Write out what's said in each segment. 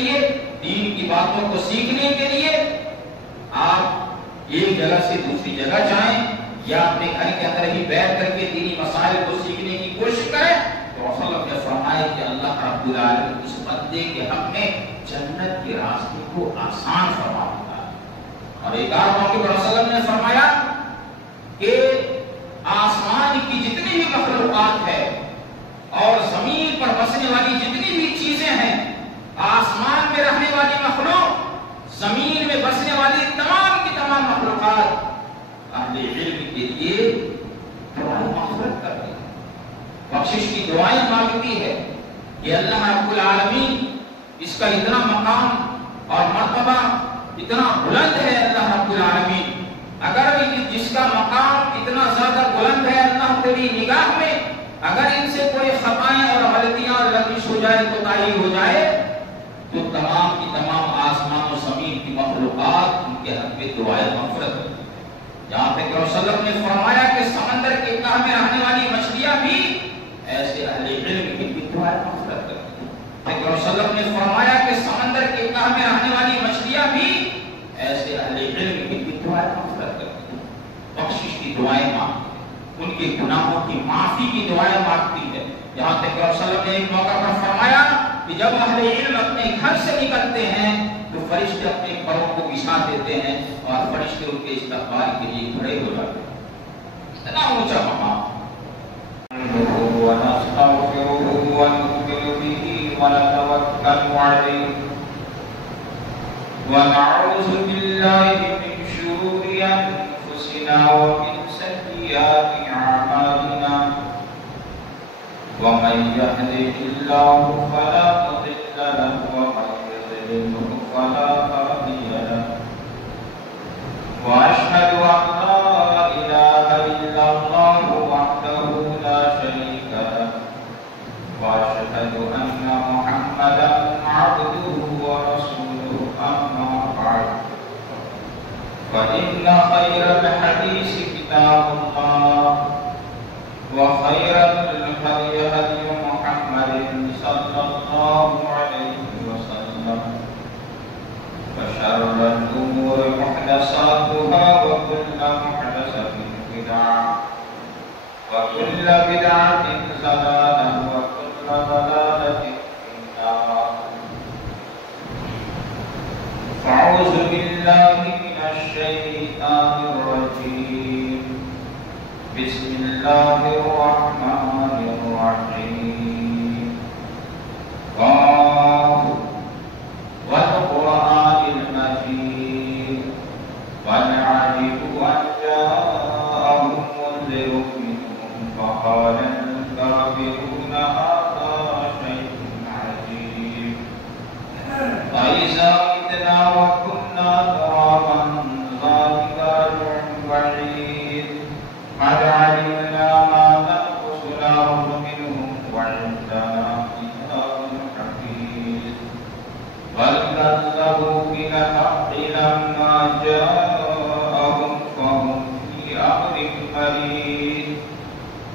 لیے، دین کی باتوں کو سیکھنے کے لیے آپ ایک جگہ سے دوسری جگہ جائیں یا اپنے گھر کے اندر ہی بیٹھ کر کے دینی مسائل کو سیکھنے کی کوشش کریں، تو رسول اللہ نے فرمایا کہ اللہ رب العالمین اس بندے کے حق میں جنت کے راستے کو آسان فرما دیتا ہے۔ اور ایک اور موقع پر رسول اللہ نے فرمایا کہ آسمان کی جتنی بھی مخلوقات ہے اور زمین پر بسنے والی جتنی بھی چیزیں ہیں، آسمان میں رہنے والی مخلوق، زمین میں بسنے والی تمام کی تمام مخلوقات اہل علم کے لیے دعائیں مغفرت کرتی ہے، بخشش کی دعائیں مانگتی ہے کہ اللہ رب العالمین، اس کا اتنا مقام اور مرتبہ اتنا بلند ہے اللہ رب العالمین، اگر جس کا مقام اتنا زیادہ بلند ہے اللہ تیری نگاہ میں، اگر ان سے کوئی خطائیں اور غلطیاں اور لغزش ہو جائے، کوتاہی ہو جائے، تو تمام کی تمام آسمان و زمین کی مخلوقات ان کے حق میں دعائیں مغفرت کرتی ہیں۔ جہاں تک رسول اللہ نے فرمایا کہ سمندر کے تہہ میں رہنے والی مچھلیاں بھی ایسے اہل علم کی بھی دعائیں مغفرت کرتی ہیں۔ رسول اللہ نے فرمایا کہ سمندر کے تہہ میں رہنے والی مچھلیاں بھی ایسے اہل علم کی بھی دعائیں مغفرت کرتی ہیں، بخشش کی دعائیں مانگتی ہیں، ان کے گناہوں کی معافی کی دعائیں مانگتی ہے۔ یہاں تک رسول اللہ نے ایک موقع پر فرمایا کہ جب اہل علم اپنے گھر سے نکلتے ہیں تو فرشتے اپنے پروں کو بچھا دیتے ہیں اور فرشتے ان کے استقبال کے لیے کھڑے ہو جاتے ہیں۔ اتنا اونچا مقام۔ ونستغفره ونؤمن به ونتوكل عليه ونعوذ بالله من شرور أنفسنا ومن سيئات أعمالنا ومن يهده الله فلا مضل له ومن يضلل فلا هادي له وأشهد أن لا إله إلا الله وحده لا شريك له وأشهد أن محمدا عبده ورسوله أما بعد فإن خير الحديث كتاب الله وخير الهدي هدي محمد صلى الله عليه وسلم وشر الأمور محدثاتها وكل محدثة بدعة وكل بدعة ضلالة وكل ضلالة في النار فأعوذ بالله من الشيطان الرجيم بسم الله الرحمن الرحيم قاف والقرآن المجيد بل عجبوا أن جاءهم منذر منهم فقال الكافرون هذا شيء عجيب وإذا متنا وكنا ترابا ذلك رجع بعيد قد علمنا ما تنقص الأرض منهم وعندنا كتاب حفيظ بل كذبوا بالحق لما جاءهم فهم في أمر مريج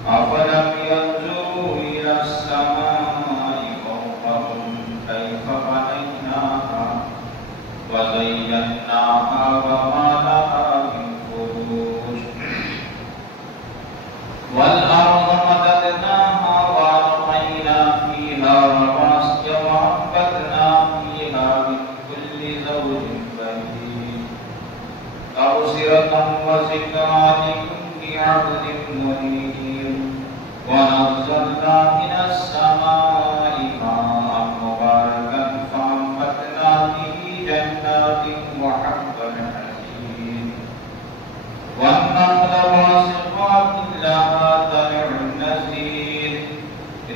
أفلم ينظروا إلى السماء فوقهم كيف بنيناها وزيناها وما لها من فروج والأرض مددناها وألقينا فيها رواسي وأنبتنا فيها من كل زوج بهيج تبصرة وذكرى لكل عبد منيب ونزلنا من السماء ماء مباركا فأنبتنا به جنات وحب الحصيد والنخل باسقات لها طلع نضيد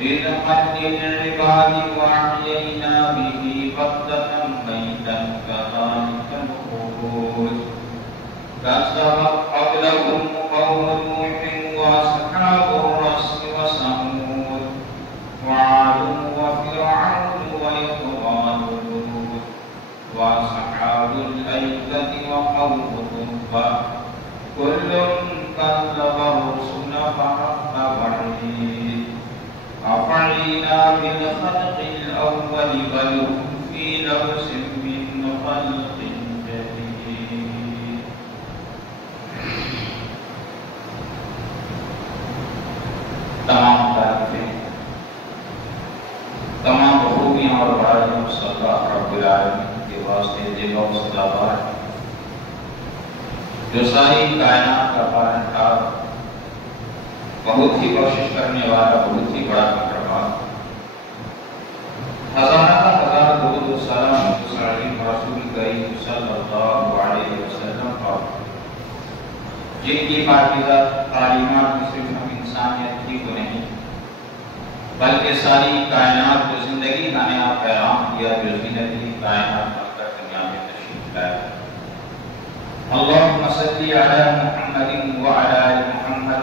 رزقا للعباد وأحيينا به بلدة ميتا كذلك الخروج كذبت قبلهم قوم نوح وأصحاب الرس وثمود وعاد وفرعون وإخوان لوط وأصحاب الأيكة وقوم تبع كل كذب الرسل فحق وعيد أفعينا بالخلق الأول بل هم في في لبس من خلق جديد. تمام تعریفیں، تمام خوبیاں اور برائیوں صلی اللہ رب العالمین کے واسطے دل و صلوات جو ساری کائنات کا پالنہار، بہت ہی کوشش کرنے والا، بہت ہی بڑا مہربان، ہزارہ ہزار درود و سلام رسول کریم صلی اللہ علیہ وسلم پر، جن کی پاکیزہ تعلیمات میں صرف ہم انسانیت ہی کو نہیں بلکہ ساری کائنات کو زندگی کا نیا پیغام دیا، جو زندگی کائنات بن کر دنیا میں تشریف لائے۔ اللهم صل على محمد وعلى آل محمد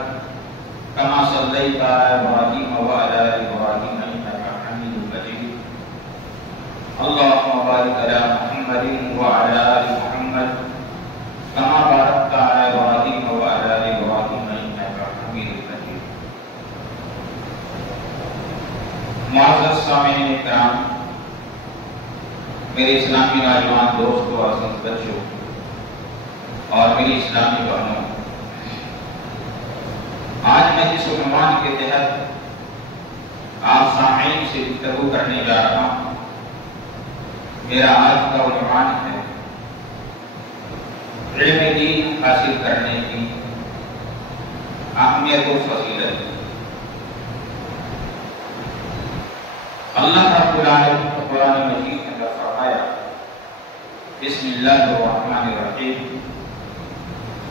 كما صليت على إبراهيم وعلى آل إبراهيم إنك حميد مجيد. اللهم بارك على محمد وعلى آل محمد كما باركت على إبراهيم وعلى آل إبراهيم إنك حميد مجيد. معزز سامعین کرام، میرے اسلامی نوجوان دوستوں، عزیز بچوں اور میری اسلامی بہنوں، آج میں جس عنوان کے تحت آپ سامعین سے گفتگو کرنے جا رہا ہوں، میرا آج کا عنوان ہے علم دین حاصل کرنے کی اہمیت و فضیلت۔ اللہ رب العالمین نے قرآن مجید میں فرمایا، بسم اللہ الرحمن الرحیم،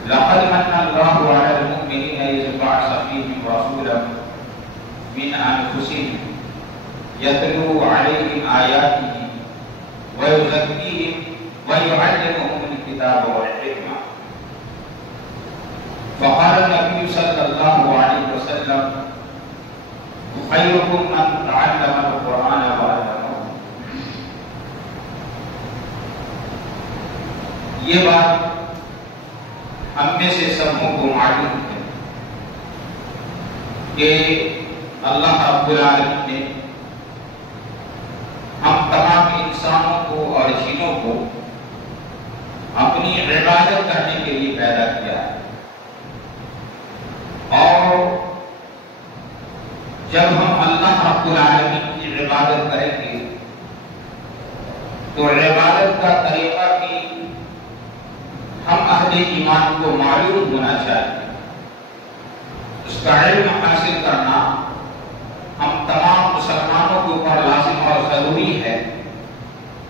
لقد من الله على المؤمنين إذ بعث فيهم رسولا من أنفسهم يتلو عليهم آياته ويزكيهم ويعلمهم الكتاب والحكمة. فقال النبي صلى الله عليه وسلم خيركم من تعلم القرآن وعلمه. یہ بات ہم میں سے سبوں کو معلوم ہے کہ اللہ رب العالمین نے ہم تمام انسانوں کو اور جنوں کو اپنی عبادت کرنے کے لیے پیدا کیا ہے، اور جب ہم اللہ رب العالمین کی عبادت کریں گے تو عبادت کا طریقہ بھی ہم اہل ایمان کو معلوم ہونا چاہیے، اس کا علم حاصل کرنا ہم تمام مسلمانوں کے اوپر لازم اور ضروری ہے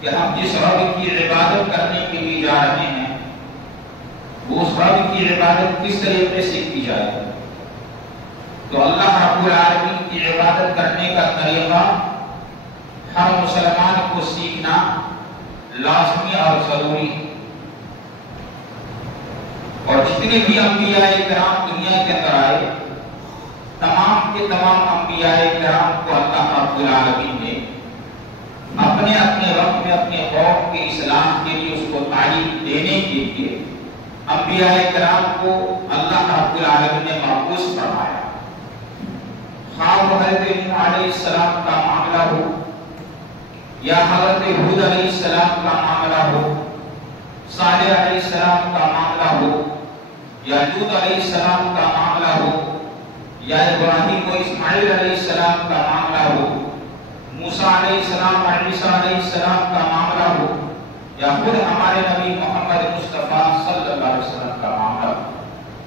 کہ ہم جس رب کی عبادت کرنے کے لیے جا رہے ہیں وہ اس رب کی عبادت کس طریقے سے کی جائے۔ تو اللہ رب العالمین کی عبادت کرنے کا طریقہ ہر مسلمان کو سیکھنا لازمی اور ضروری ہے، اور جتنے بھی انبیاء کرام دنیا کے اندر آئے، تمام کے تمام انبیاء کرام کو اللہ رب العالمین نے اپنے اپنے وقت میں اپنے قوم کے اصلاح کے لیے اس کو تعلیم دینے کے لیے انبیاء کرام کو اللہ رب العالمین نے مبعوث فرمایا۔ خواہ حضرت نوح علیہ السلام کا معاملہ ہو یا حضرت ہود علیہ السلام کا معاملہ ہو، صالح علیہ السلام کا معاملہ ہو یا لوط علیہ السلام کا معاملہ ہو یا ابراہیم و اسماعیل علیہ السلام کا معاملہ ہو، موسیٰ علیہ السلام اور عیسیٰ علیہ السلام کا معاملہ ہو، یا خود ہمارے نبی محمد مصطفیٰ صلی اللہ علیہ وسلم کا معاملہ ہو،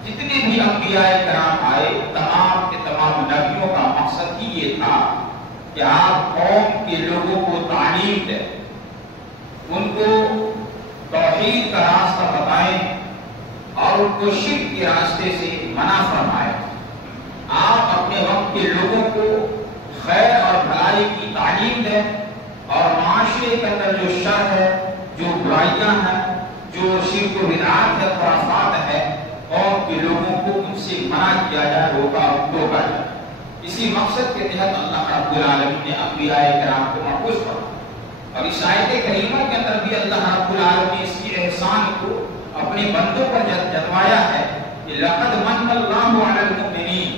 جتنے بھی انبیاء کرام آئے تمام کے تمام نبیوں کا مقصد ہی یہ تھا کہ آپ قوم کے لوگوں کو تعلیم دیں، ان کو توحید کا راستہ بتائیں اور ان کو شرک کے راستے سے منع فرمائیں۔ آپ اپنے وقت کے لوگوں کو خیر اور بھلائی کی تعلیم دیں، اور معاشرے کے اندر جو شر ہے، جو برائیاں ہیں، جو شرک و بدعات ہے، خرافات ہے، قوم کے لوگوں کو ان سے منع کیا جائے، روکا جائے۔ اسی مقصد کے تحت اللہ رب العالمین نے انبیاء کرام کو مبعوث فرمایا، اور اس آیت کریمہ کے اندر بھی اللہ رب العالمین نے اس کی احسان کو اپنے بندوں پر جتوایا ہے کہ لقد من اللہ علی المؤمنین،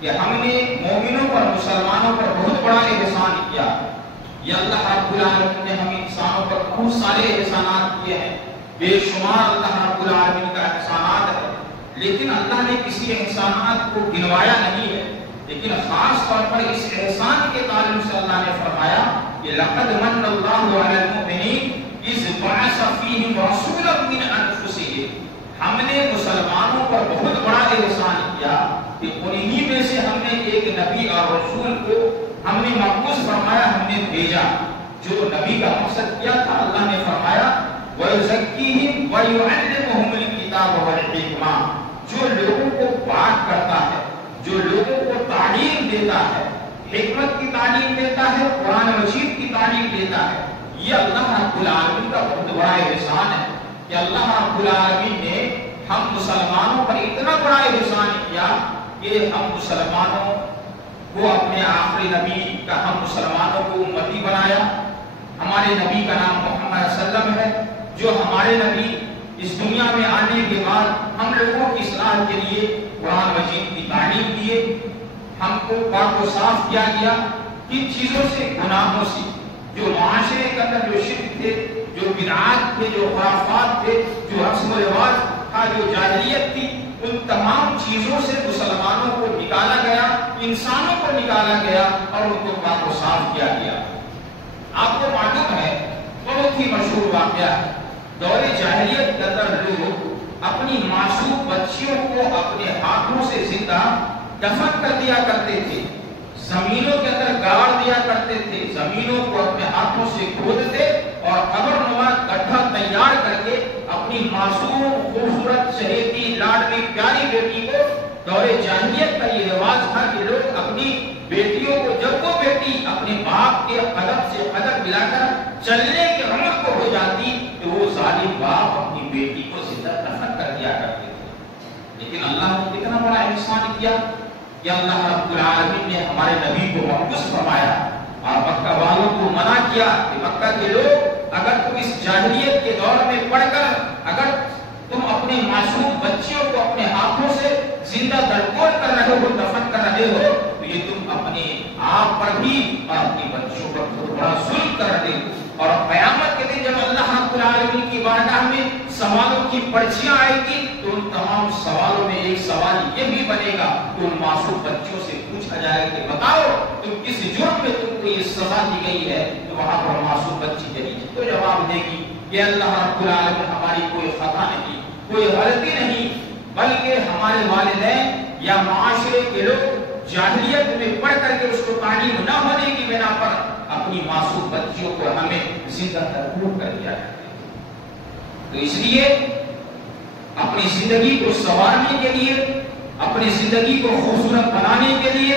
کہ ہم نے مومنوں پر، مسلمانوں پر بہت بڑا احسان کیا۔ یہ اللہ رب العالمین نے ہم انسان بہت سارے احسانات کیے ہیں، بے شمار اللہ رب العالمین کا احسانات ہے، لیکن اللہ نے کسی احسانات کو گنوایا نہیں ہے، لیکن خاص طور پر اس احسان کے تعلق سے اللہ نے فرمایا کہ لقد من اللہ علی المؤمنین اذ بعث فیہم رسولا من انفسہم، ہم نے مسلمانوں پر بہت بڑا احسان کیا کہ انہی میں سے ہم نے ایک نبی اور رسول کو ہم نے مبعوث فرمایا، ہم نے بھیجا۔ جو نبی کا مقصد کیا تھا، اللہ نے فرمایا وَيُزَكِّيهِمْ وَيُعَلِّمُهُمُ الْكِتَابَ وَالْحِكْمَةَ، جو لوگوں کو پاک کرتا ہے، جو لوگوں کو تعلیم دیتا ہے، حکمت کی تعلیم دیتا ہے، قرآن مجید کی تعلیم دیتا ہے۔ یہ اللہ رب العالمین کا بہت بڑا احسان ہے کہ اللہ رب العالمین نے ہم مسلمانوں پر اتنا بڑا احسان کیا کہ ہم مسلمانوں کو اپنے آخری نبی کا، ہم مسلمانوں کو امتی بنایا۔ ہمارے نبی کا نام محمد صلی اللہ علیہ وسلم ہے، جو ہمارے نبی اس دنیا میں آنے کے بعد ہم لوگوں کی اصلاح کے لیے قرآن مجید کی تعلیم دیے، ہم کو پاک و صاف کیا گیا کن چیزوں سے، گناہوں سے، جو معاشرے کے اندر جو شرک تھے، جو بدعات تھے، جو خرافات تھے، جو رسم و رواج تھا، جو جاہلیت تھی، ان تمام چیزوں سے مسلمانوں کو نکالا گیا، انسانوں کو نکالا گیا اور ان کو پاک و صاف کیا گیا۔ آپ کو معلوم ہے، بہت ہی مشہور واقعہ ہے، دور جاہلیت کے اندر لوگ اپنی معصوم بچیوں کو اپنے ہاتھوں سے زندہ دفن کر دیا کرتے تھے، زمینوں کے اندر گاڑ دیا کرتے تھے، زمینوں کو اپنے ہاتھوں سے کھودتے اور قبر نما گڈھا تیار کر کے اپنی معصوم خوبصورت چہیتی لاڈلی پیاری بیٹی کو، دور جاہلیت کا یہ رواج تھا کہ لوگ اپنی بیٹیوں کو، جب وہ بیٹی اپنے باپ کے قدم سے قدم ملا کر چلنے کے عمر کو ہو جاتی تو وہ ظالم باپ اپنی بیٹی کو زندہ دفن کر دیا کرتے تھے۔ لیکن اللہ نے کتنا بڑا احسان کیا کہ اللہ رب العالمین نے ہمارے نبی کو مبعوث فرمایا اور مکہ والوں کو منع کیا کہ مکہ کے لوگ، اگر تم اس جاہلیت کے دور میں پڑھ کر اگر تم اپنے معصوم بچیوں کو اپنے ہاتھوں سے زندہ دڑکول کر رہے ہو، دفن کر رہے ہو، تو یہ تم اپنے آپ پر بھی اور اپنی بچیوں پر بہت بڑا ظلم کر رہے ہو۔ اور قیامت کے دن جب اللہ رب العالمین کی بارگاہ میں سوالوں کی پرچیاں آئے گی تو ان تمام سوالوں میں ایک سوال یہ بھی بنے گا کہ ان معصوم بچوں سے پوچھا جائے گا کہ بتاؤ تم کس جرم میں تم کو یہ سزا دی گئی ہے، تو وہاں پر معصوم بچی چلی جائے تو جواب دے گی کہ اللہ رب العالمین ہماری کوئی خطا نہیں، کوئی غلطی نہیں، بلکہ ہمارے والدین یا معاشرے کے لوگ جاہلیت میں پڑھ کر کے اس کو تعلیم نہ ہونے کی بنا پر اپنی معصوم بچیوں کو ہمیں زندہ ترکور کر دیا ہے۔ تو اس لیے اپنی زندگی کو سنوارنے کے لیے، اپنی زندگی کو خوبصورت بنانے کے لیے،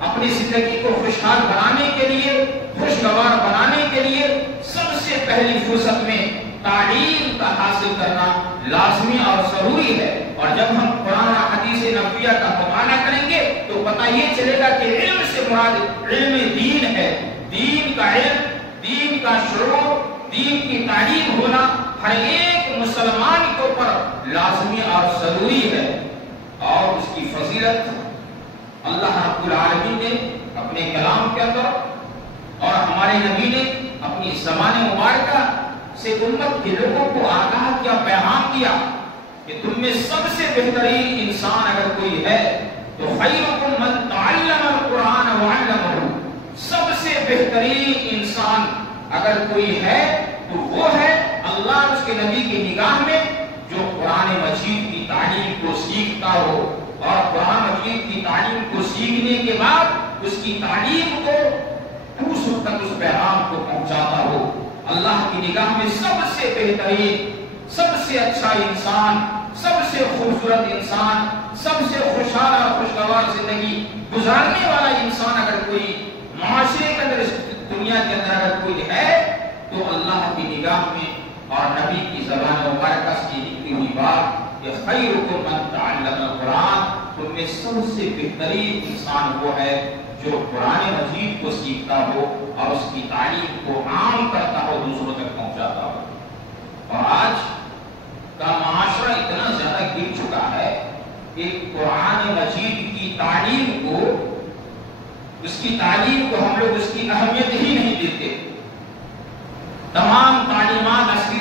اپنی زندگی کو خوشحال بنانے کے لیے، خوشگوار بنانے کے لیے سب سے پہلی فرصت میں تعلیم کا حاصل کرنا لازمی اور ضروری ہے۔ اور جب ہم قرآن حدیث نبویہ کا مطالعہ کریں گے تو پتہ یہ چلے گا کہ علم سے مراد علم دین ہے، دین کا علم، دین کا شعور، دین کی تعلیم ہونا ہر ایک مسلمان کے اوپر لازمی اور ضروری ہے۔ اور اس کی فضیلت اللہ رب العالمین نے اپنے کلام کے اندر اور ہمارے نبی نے اپنی زبان مبارکہ سے امت کے لوگوں کو آگاہ کیا، پیغام دیا کہ تم میں سب سے بہترین انسان اگر کوئی ہے تو خیرکم من تعلم القرآن وعلمہ، سب سے بہترین انسان اگر کوئی ہے تو وہ ہے اللہ اس کے نبی کی نگاہ میں جو قرآن مجید کی تعلیم کو سیکھتا ہو اور قرآن مجید کی تعلیم کو سیکھنے کے بعد اس کی تعلیم کو دوسروں تک اس پیغام کو پہنچاتا ہو۔ اللہ کی نگاہ میں سب سے بہترین، سب سے اچھا انسان، سب سے خوبصورت انسان، سب سے خوشحال اور خوشگوار زندگی گزارنے والا انسان اگر کوئی معاشرے کے اندر، اس دنیا کے اندر اگر کوئی ہے تو اللہ کی نگاہ میں اور نبی کی زبان مبارکہ سے لکھی ہوئی بات کہ خیرکم من تعلم القرآن، تم میں سب سے بہترین انسان وہ ہے جو قرآن مجید کو سیکھتا ہو اور اس کی تعلیم کو عام کرتا ہو، دوسروں تک پہنچاتا ہو۔ اور آج کا معاشرہ اتنا زیادہ گر چکا ہے کہ قرآن مجید کی تعلیم کو، اس کی تعلیم کو ہم لوگ اس کی اہمیت ہی نہیں دیتے۔ تمام تعلیم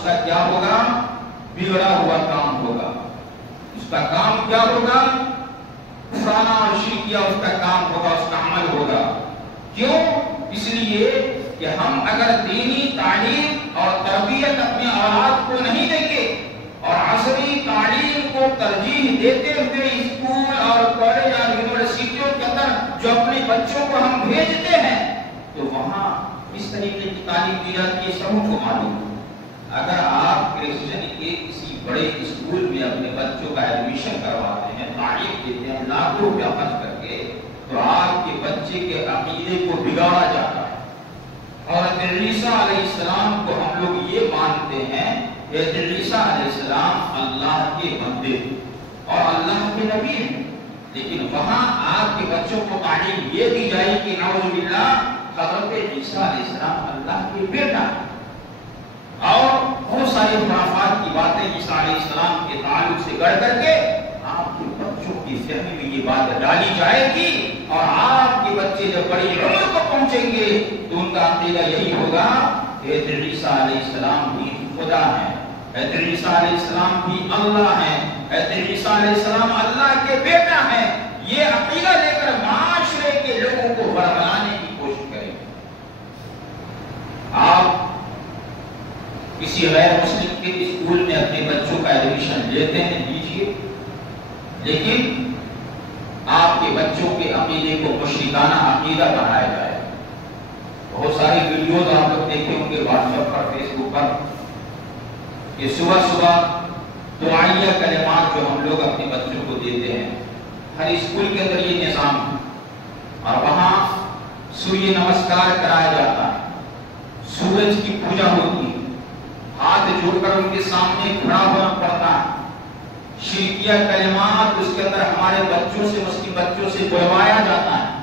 اس کا کیا ہوگا؟ بگڑا ہوا کام ہوگا. اس کا کام کیا ہوگا؟ کفرانہ اور شرکیہ اس کا کام ہوگا، اس کا عمل ہوگا. کیوں؟ اس لیے کہ ہم اگر دینی تعلیم اور تربیت اپنے اولاد کو نہیں دیں گے اور عصری تعلیم کو ترجیح دیتے ہوئے اسکول اور کالج اور یونیورسٹیوں کے اندر جو اپنے بچوں کو ہم بھیجتے ہیں تو وہاں اس طریقے کی تعلیم دی جاتی ہے. سب کو معلوم ہے اگر آپ کرسچن کے کسی بڑے اسکول میں اپنے بچوں کا ایڈمیشن کرواتے ہیں، تعلیم دیتے ہیں لاکھوں روپیہ خرچ کر کے، تو آپ کے بچے کے عقیدے کو بگاڑا جاتا ہے. اور عیسیٰ علیہ السلام کو ہم لوگ یہ مانتے ہیں کہ عیسیٰ علیہ السلام اللہ کے بندے اور اللہ کے نبی ہیں، لیکن وہاں آپ کے بچوں کو تعلیم یہ دی جائے کہ نعوذ باللہ حضرت عیسیٰ علیہ السلام اللہ کے بیٹا ہیں. اور بہت ساری خرافات کی باتیں عیسیٰ علیہ السلام کے تعلق سے گڑھ کر کے آپ کے بچوں کی ذہن میں یہ بات ڈالی جائے گی، اور آپ کے بچے جب بڑی عمر کو پہنچیں گے تو ان کا عقیدہ یہی ہوگا کہ عیسیٰ علیہ السلام بھی خدا ہیں، عیسیٰ علیہ السلام بھی اللہ ہیں، عیسیٰ علیہ السلام اللہ کے بیٹا ہیں. یہ عقیدہ لے کر معاشرے کے لوگوں کو بربلانے کی کوشش کریں. آپ کسی غیر مسلم کے اسکول میں اپنے بچوں کا ایڈمیشن لیتے ہیں، لیجیے، لیکن آپ کے بچوں کے عقیدے کو مشرکانہ عقیدہ بنایا جائے. بہت ساری ویڈیوز آپ لوگ دیکھے ہوں گے واٹس ایپ پر، فیس بک پر، کہ صبح صبح دعائیہ کلمات جو ہم لوگ اپنے بچوں کو دیتے ہیں. ہر اسکول کے اندر یہ نظام ہے، اور وہاں سوریہ نمسکار کرایا جاتا ہے، سورج کی پوجا ہوتی ہے، ہاتھ جوڑ کر ان کے سامنے کھڑا ہونا پڑتا ہے. شرکیہ کلمات اس کے اندر ہمارے بچوں سے، مسلم بچوں سے بلوایا جاتا ہے.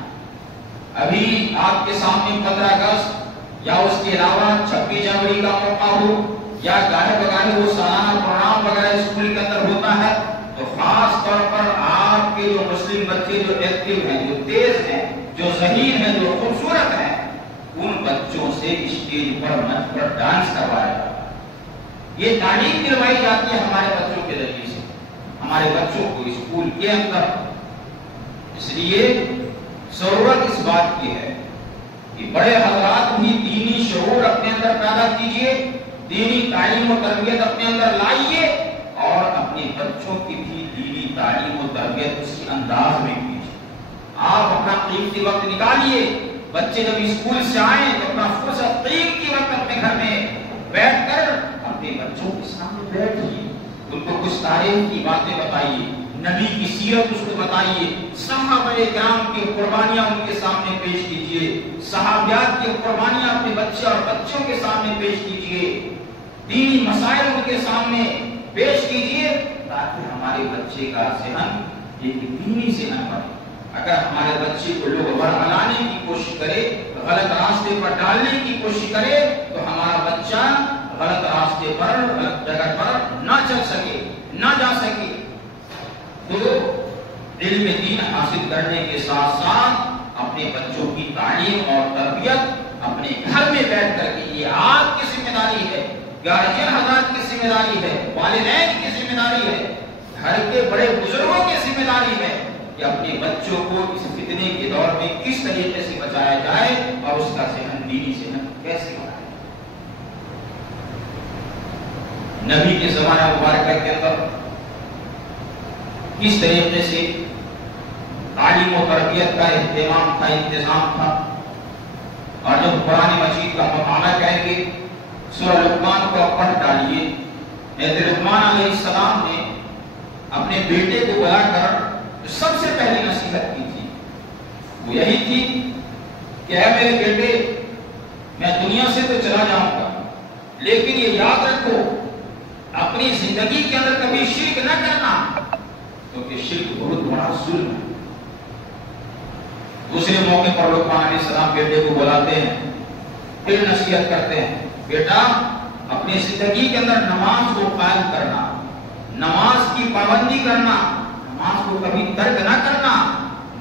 ابھی آپ کے سامنے 15 اگست یا اس کے علاوہ 26 جنوری کا موقع ہو یا گانے بگانے وہ سالانہ پروگرام وغیرہ اسکول کے اندر ہوتا ہے، تو خاص طور پر آپ کے جو مسلم بچے جو ایکٹیو ہیں، جو تیز ہیں، جو ذہین ہیں، جو خوبصورت ہیں، ان بچوں سے اسٹیج پر منچ پر ڈانس کروایا جاتا ہے. یہ تعلیم دلوائی جاتی ہے ہمارے بچوں کے ذریعے سے، ہمارے بچوں کو اسکول کے اندر. اس لیے ضرورت اس بات کی ہے کہ بڑے حضرات بھی دینی شعور اپنے اندر پیدا کیجئے، دینی تعلیم و تربیت اپنے اندر لائیے، اور اپنے بچوں کی بھی دینی تعلیم و تربیت اسی انداز میں کیجئے. آپ اپنا قیمتی وقت نکالیے. بچے جب اسکول سے آئیں تو اپنا فرصت قیمتی وقت اپنے گھر میں بیٹھ کر اپنے بچوں کے سامنے بیٹھیے، ان کو کچھ تاریخ کی باتیں بتائیے، نبی کی سیرت اس کو بتائیے، صحابہ کرام کی قربانیاں ان کے سامنے پیش کیجیے، صحابیات کی قربانیاں اپنے بچے اور بچوں کے سامنے پیش کیجیے، دینی مسائل ان کے سامنے پیش کیجیے، تاکہ ہمارے بچے کا ذہن ایک دینی ذہن بنے. اگر ہمارے بچے کو لوگ برہلانے کی کوشش کرے، غلط راستے پر ڈالنے کی کوشش کرے، تو ہمارا بچہ غلط راستے پر، غلط جگہ پر نہ چل سکے، نہ جا سکے. تو علم دین حاصل کرنے کے ساتھ ساتھ اپنے بچوں کی تعلیم اور تربیت اپنے گھر میں بیٹھ کر کے، یہ آپ کی ذمہ داری ہے، گارجین حضرات کی ذمہ داری ہے، والدین کی ذمہ داری ہے، گھر کے بڑے بزرگوں کی ذمہ داری ہے کہ اپنے بچوں کو اس فتنے کے دور میں کس طریقے سے بچایا جائے اور اس کا ذہن دینی ذہن کیسے بنایا. نبی کے زمانہ مبارکہ کے اندر کس طریقے سے تعلیم و تربیت کا اہتمام تھا، انتظام تھا. اور جب قرآن مجید کا مطالعہ کریں گے، سورہ لقمان کو پڑھ ڈالیے. حضرت لقمان علیہ السلام نے اپنے بیٹے کو بلا کر جو سب سے پہلی نصیحت کی تھی وہ یہی تھی کہ اے میرے بیٹے، میں دنیا سے تو چلا جاؤں گا، لیکن یہ یاد رکھو اپنی زندگی کے اندر کبھی شرک نہ کرنا، کیونکہ شرک بہت بڑا ظلم ہے. دوسرے موقع پر لقمان علیہ السلام بیٹے کو بلاتے ہیں، پھر نصیحت کرتے ہیں، بیٹا اپنی زندگی کے اندر نماز کو قائم کرنا، نماز کی پابندی کرنا، نماز کو کبھی ترک نہ کرنا،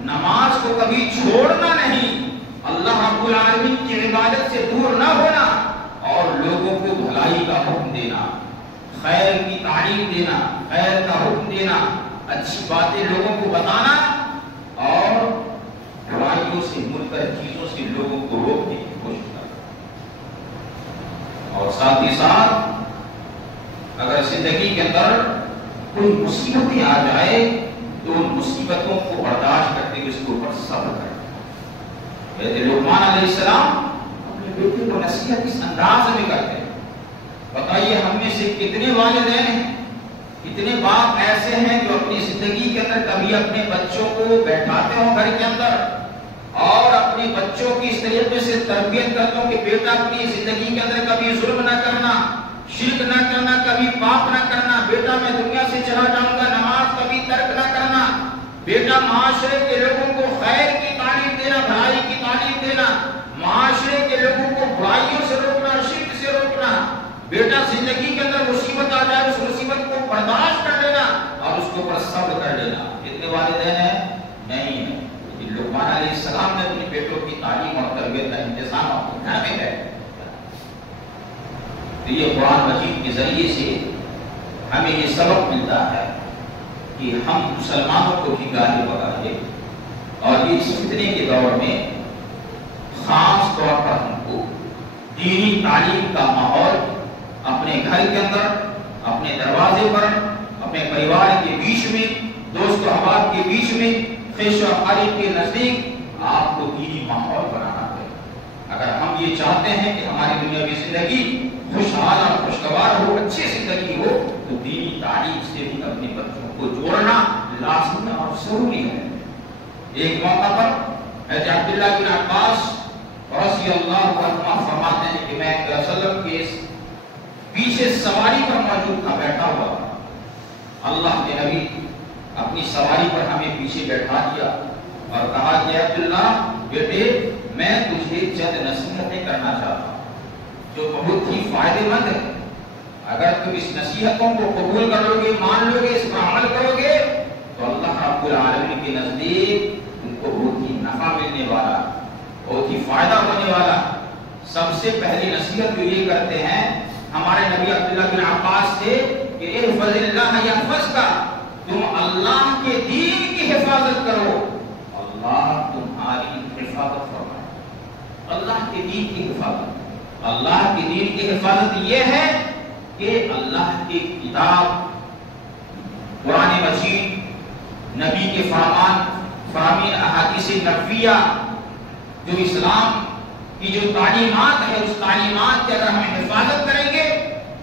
نماز کو کبھی چھوڑنا نہیں، اللہ رب العالمین کی عبادت سے دور نہ ہونا، اور لوگوں کو بھلائی کا حکم دینا، خیر کی تعلیم دینا، خیر کا حکم دینا، اچھی باتیں لوگوں کو بتانا اور برائیوں سے منکر چیزوں سے لوگوں کو روکنے کی کوشش کرنا۔ اور ساتھ ہی ساتھ اگر زندگی کے اندر کوئی مصیبتیں آ جائے تو ان مصیبتوں کو برداشت کرتے ہوئے اس کے اوپر صبر کرنا۔ لقمان علیہ السلام اپنے بیٹے کو نصیحت اس انداز میں کرتے ہیں۔ بتائیے ہم میں سے کتنے والدین ہیں، کتنے باپ ایسے ہیں جو اپنی زندگی کے اندر کبھی اپنے بچوں کو بیٹھاتے ہوں گھر کے اندر اور اپنے بچوں کی اس طریقے سے تربیت کرتے ہوں کہ بیٹا اپنی زندگی کے اندر کبھی ظلم نہ کرنا، شرک نہ کرنا، کبھی پاپ نہ کرنا، بیٹا میں دنیا سے چلا جاؤں گا، نماز کبھی ترک نہ کرنا، بیٹا معاشرے کے لوگوں کو خیر کی تعلیم دینا، بھلائی کی تعلیم دینا، معاشرے کے لوگوں کو برائیوں سے روکنا، شرک سے روکنا، بیٹا زندگی کے اندر مصیبت آ جائے اس مصیبت کو برداشت کر لینا اور اس کے اوپر صبر کر لینا۔ کتنے والدین ہیں؟ نہیں ہے۔ لیکن لقمان علیہ السلام نے اپنے بیٹوں کی تعلیم اور تربیت کا انتظام اپنے گھر میں ہے۔ تو یہ قرآن مجید کے ذریعے سے ہمیں یہ سبق ملتا ہے کہ ہم مسلمانوں کو بھی گالی بگاہے اور اس فتنے کے دور میں خاص طور پر ہم کو دینی تعلیم کا ماحول اپنے گھر کے اندر، اپنے دروازے پر، اپنے پریوار کے بیچ میں، دوست و احباب کے بیچ میں، خیش و قریب کے نزدیک آپ کو دینی ماحول بنانا ہے۔ اگر ہم یہ چاہتے ہیں کہ ہماری دنیا کی زندگی خوشحال اور خوشگوار ہو، اچھی زندگی ہو، تو دینی تعلیم سے بھی اپنے بچوں کو جوڑنا لازمی اور ضروری ہے۔ ایک موقع پر حضرت عبداللہ بن عباس رضی اللہ عنہ فرماتے ہیں کہ میں وسلم کے پیچھے سواری پر موجود تھا، بیٹھا ہوا تھا۔ اللہ کے نبی اپنی سواری پر ہمیں پیچھے بیٹھا دیا اور کہا کہ عبداللہ بیٹے میں تجھے چند نصیحتیں کرنا چاہتا ہوں جو بہت ہی فائدے مند ہے۔ اگر تم اس نصیحتوں کو قبول کرو گے، مان لو گے، اس پر عمل کرو گے تو اللہ رب العالمین کے نزدیک تم کو بہت ہی نفع ملنے والا، بہت ہی فائدہ ہونے والا۔ سب سے پہلی نصیحت جو یہ کرتے ہیں ہمارے نبی عبداللہ بن عباس سے کہ احفظ اللہ یحفظک، تم اللہ کے دین کی حفاظت کرو، اللہ تمہاری حفاظت فرمائے۔ اللہ کے دین کی حفاظت، اللہ کے دین کی حفاظت یہ ہے کہ اللہ کی کتاب قرآن مجید، نبی کے فرامین احادیث نبویہ، جو اسلام کی جو تعلیمات ہے، اس تعلیمات کی اگر ہم حفاظت کریں گے،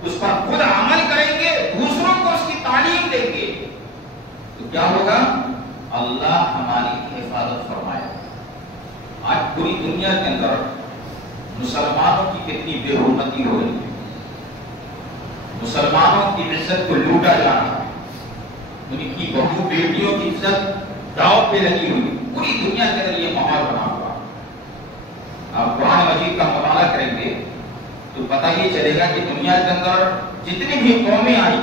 اس پر خود عمل کریں گے، دوسروں کو اس کی تعلیم دیں گے تو کیا ہوگا؟ اللہ ہماری حفاظت فرمائے۔ آج پوری دنیا کے اندر مسلمانوں کی کتنی بے حرمتی ہو رہی ہے، مسلمانوں کی عزت کو لوٹا جا رہا ہے، ان کی بہو بیٹیوں کی عزت داؤ پہ لگی ہوئی، پوری دنیا کے اندر یہ ماحول بنا ہوا۔ آپ قرآن مجید کا مطالعہ کریں گے تو پتہ یہ چلے گا کہ دنیا کے اندر جتنی بھی قومیں آئی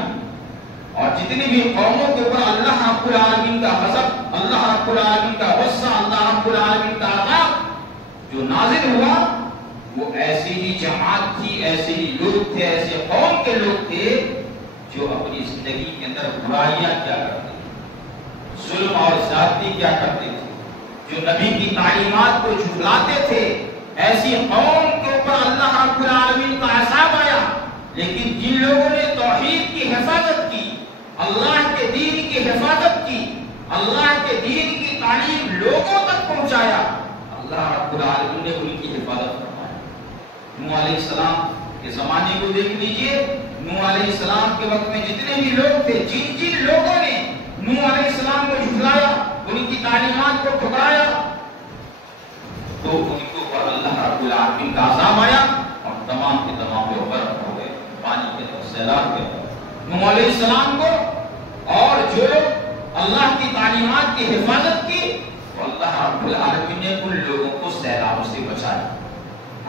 اور جتنی بھی قوموں کے اوپر اللہ رب العالمین کا غضب، اللہ رب العالمین کا غصہ، اللہ رب العالمین کا عذاب جو نازل ہوا، وہ ایسی ہی جماعت تھی، ایسے ہی لوگ تھے، ایسے قوم کے لوگ تھے جو اپنی زندگی کے اندر برائیاں کیا کرتے تھے، ظلم اور زیادتی کیا کرتے تھے، جو نبی کی تعلیمات کو جھٹلاتے تھے۔ ایسی قوم کے اوپر اللہ رب العالمین کا عذاب آیا، لیکن جن لوگوں نے توحید کی حفاظت کی، اللہ کے دین کی حفاظت کی، اللہ کے دین کی تعلیم لوگوں تک پہنچایا، اللہ رب العالمین نے ان کی حفاظت فرمائی۔ نوح علیہ السلام کے زمانے کو دیکھ لیجئے، نوح علیہ السلام کے وقت میں جتنے بھی لوگ تھے، جن لوگوں نے نوح علیہ السلام کو جھٹلایا، ان کی تعلیمات کو ٹھکرایا، تو ان کے اوپر اللہ رب العالمین کا عذاب آیا اور تمام کے تمام لوگ غرق ہو گئے، پانی کے اندر سیلاب کے اندر۔ نوح علیہ السلام کو اور جو اللہ کی تعلیمات کی حفاظت کی، تو اللہ رب العالمین نے ان لوگوں کو سیلاب سے بچایا۔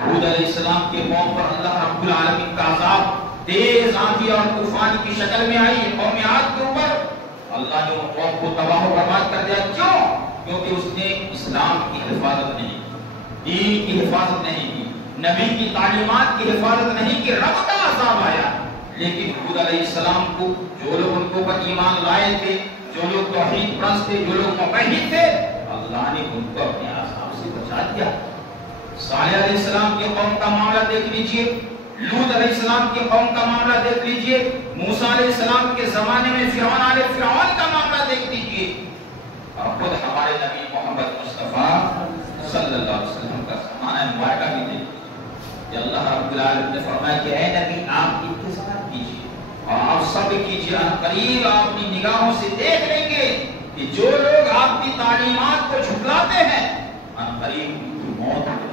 ہود علیہ السلام کے قوم پر اللہ رب العالمین کا عذاب تیز آندھی اور طوفان کی شکل میں آئی، قوم عاد کے اوپر اللہ نے ان قوم کو تباہ و برباد کر دیا۔ کیوں؟ کیونکہ اس نے اسلام کی حفاظت نہیں کی، دین کی حفاظت نہیں کی، نبی کی تعلیمات کی حفاظت نہیں کی، رب کا عذاب آیا۔ لیکن حود علیہ السلام کو جو لوگ ان کو پر ایمان لائے تھے، جو لوگ توحید پرست تھے، جو لوگ موحد تھے، اللہ نے ان کو اپنے عذاب سے بچا دیا۔ صالح علیہ السلام کی قوم کا معاملہ دیکھ لیجئے، لوط علیہ السلام کی قوم کا معاملہ دیکھ لیجئے، موسیٰ علیہ السلام کے زمانے میں فرعون کا معاملہ دیکھ لیجئے، اور خود ہمارے نبی محمد مصطفیٰ صلی اللہ علیہ وسلم کا زمانہ مبارکہ بھی دیکھ کہ اللہ رب العالمین نے فرمایا کہ اے نبی آپ انتظار کیجئے اور آپ صبر کیجئے، قریب آپ اپنی نگاہوں سے دیکھ لیں گے کہ جو لوگ آپ کی تعلیمات کو جھٹلاتے ہیں قریب ان کی موت ہوگی۔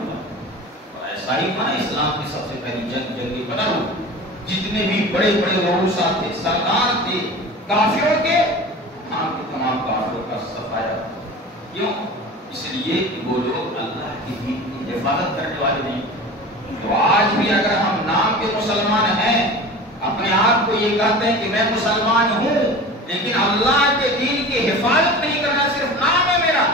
اور ایسا ہی تھا اسلام کی سب سے پہلی جنگ بدر، جتنے بھی بڑے بڑے رؤساء تھے، سردار تھے کافروں کے، تمام کافروں کا صفایا۔ کیوں؟ اس لیے کہ وہ لوگ اللہ کی دین کی حفاظت کرنے والے نہیں۔ تو آج بھی اگر ہم نام کے مسلمان ہیں، اپنے آپ کو یہ کہتے ہیں کہ میں مسلمان ہوں، لیکن اللہ کے دین کی حفاظت نہیں کرنا، صرف نام ہے میرا،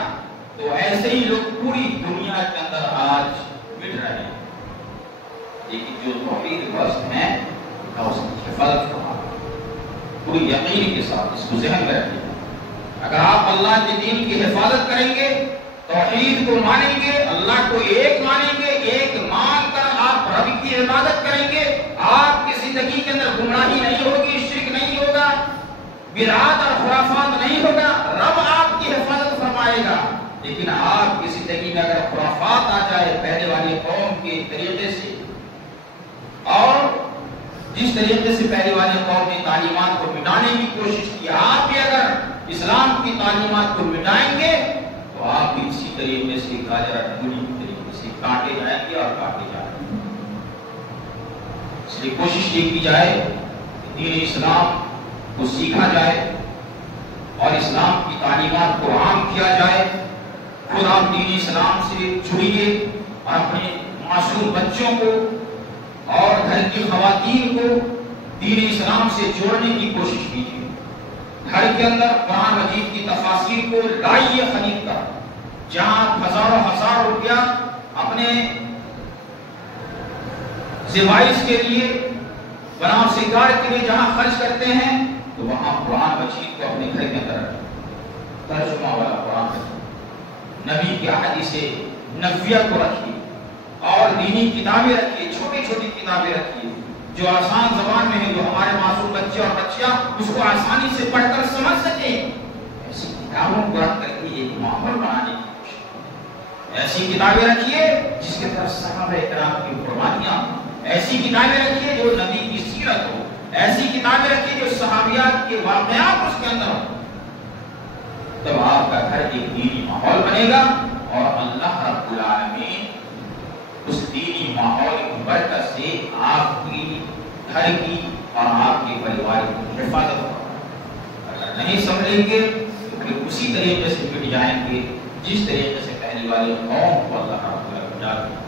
تو ایسے ہی لوگ پوری دنیا کے اندر آج مٹ رہے ہیں۔ لیکن جو توحید پرست ہیں اس کی حفاظت کرنا پوری یقین کے ساتھ، اس کو ذہن میں رکھیں۔ اگر آپ اللہ کے دین کی حفاظت کریں گے، توحید کو مانیں گے، اللہ کو ایک مانیں گے، ایک مان کر آپ رب کی عبادت کریں گے، آپ کی زندگی کے اندر گمراہی نہیں ہوگی، شرک نہیں ہوگا، بدعات اور خرافات نہیں ہوگا، رب آپ کی حفاظت فرمائے گا۔ لیکن آپ کی زندگی میں اگر خرافات آ جائے پہلے والی قوم کے طریقے سے، اور جس طریقے سے پہلے والی قوم نے تعلیمات کو مٹانے کی کوشش کی، آپ بھی اگر اسلام کی تعلیمات کو مٹائیں گے تو آپ بھی اسی طریقے سے گاجر ڈھونی کے طریقے سے کاٹے جائیں گے اور کاٹے جائیں گے۔ اس لیے کوشش یہ کی جائے کہ دین اسلام کو سیکھا جائے اور اسلام کی تعلیمات کو عام کیا جائے۔ خود آپ دین اسلام سے جڑیے اور اپنے معصوم بچوں کو اور گھر کی خواتین کو دین اسلام سے جوڑنے کی کوشش کیجیے۔ گھر کے اندر قرآن مجید کی تفاسیر کو لائیے خرید کر، جہاں ہزار روپیہ اپنے زوائس کے لیے، بناؤ سنگار کے لیے جہاں خرچ کرتے ہیں، تو وہاں قرآن مجید کو اپنے گھر کے اندر رکھیے، ترجمہ والا قرآن مجید، نبی کی احادیث نبویہ کو رکھیے، اور دینی کتابیں رکھیے، چھوٹی چھوٹی کتابیں رکھیے جو آسان زبان میں ہے، جو ہمارے معصوم بچے اور بچیاں اس کو آسانی سے پڑھ کر سمجھ سکیں۔ ایسی کتابوں کو رکھ کر کے ایک ماحول بنانے کی کوشش، ایسی کتابیں رکھیے جس کے طرف صحابہ کرام کی قربانیاں، ایسی کتابیں رکھیے جو نبی کی سیرت ہو، ایسی کتابیں رکھیے جو صحابیات کے واقعات اس کے اندر ہو۔ تب آپ کا گھر ایک دینی ماحول بنے گا اور اللہ رب العالمین اس دینی ماحول کی برکت سے آپ کی گھر کی اور آپ کے پریوار کی حفاظت ہوگا۔ اگر نہیں سمجھیں گے تو پھر اسی طریقے سے مٹ جائیں گے جس طریقے سے پہلی والی قوم کو اللہ رب العالمین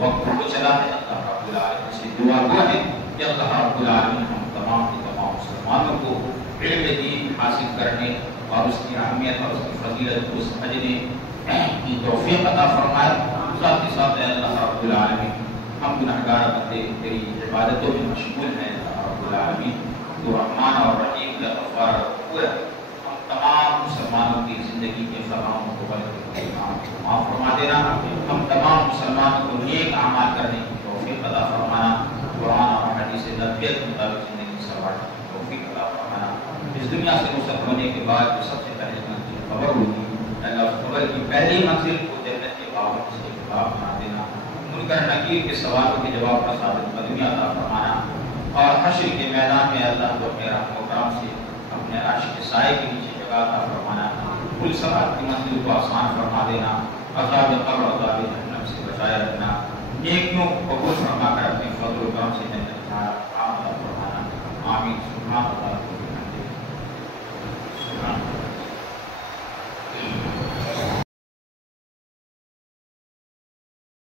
وقت کو چلا ہے۔ اللہ رب العالمین سے دعا وہ ہے کہ اللہ رب العالمین ہم تمام کے تمام مسلمانوں کو علم دین حاصل کرنے اور اس کی اہمیت اور اس کی فضیلت کو سمجھنے کی توفیق عطا فرمائے۔ ساتھ ہی ساتھ اللہ رب العالمین ہم گناہگار بندے تیری عبادتوں میں مشغول ہیں۔ اللہ رب العالمین تو رحمان اور رحیم غفار غفور ہے، ہم تمام مسلمانوں کی زندگی کے فراموں کو معاف فرما دینا، ہم تمام مسلمانوں کو نیک اعمال کرنے کی توفیق عطا فرمانا، قرآن اور حدیث نبویت کے مطابق زندگی سنوارنے کی توفیق عطا فرمانا۔ اس دنیا سے رخصت ہونے کے بعد جو سب سے پہلے منزل قبر ہوگی، اللہ اس قبر کی پہلی منزل کو جنت کے باغوں سے بنا دینا، منکر نکیر کے سوالوں کے جواب کا ثابت قدمی عطا فرمانا، اور حشر کے میدان میں اللہ کو اپنے رحم و کرم سے اپنے عرش کے سائے کے نیچے جگہ عطا فرمانا، کل صلات کی منزل کو آسان فرما دینا، عذاب قبر عذاب جہنم سے بچائے رکھنا، نیکیوں کو قبول فرما کر اپنے فضل و کرم سے جنت عطا فرمانا۔ آمین۔ سبحان اللہ۔